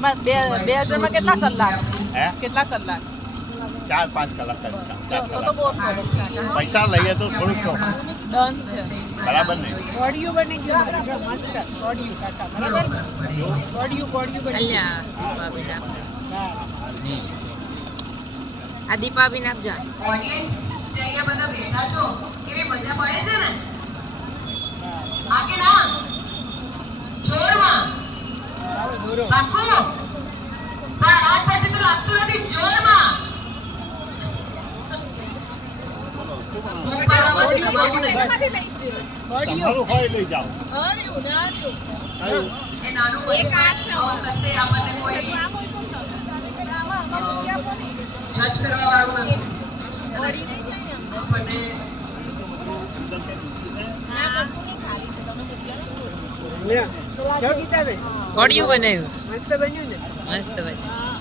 માં કેટલા કલાક? હે કેટલા કલાક? 4-5 કલાક તો બહુ સરસ. પૈસા લઈએ તો થોડુંક તો ડન છે. બરાબર ને કોડિયું બની ગયું જો મસ્ત કોડિયું કાકા બરાબર કોડિયું બની અલ્યા દીપાબેન આ દીપાબેન આપજા ઓડિયન્સ જે અહીંયા બધા બેઠા છો કેવી મજા પડે છે ને આ કે ના જોરમાં બાપુ પણ આજ પડતી તો લાગતું નથી જોરમાં તમારું હોય લઈ જાઓ એ નાનું એક આ છે કસે આપણને કોઈ જજ કરવા વાળું નથી આપણને જો ગીતાબેન કોડિયું બનાવ્યું મસ્ત બન્યું ને મસ્ત બન્યું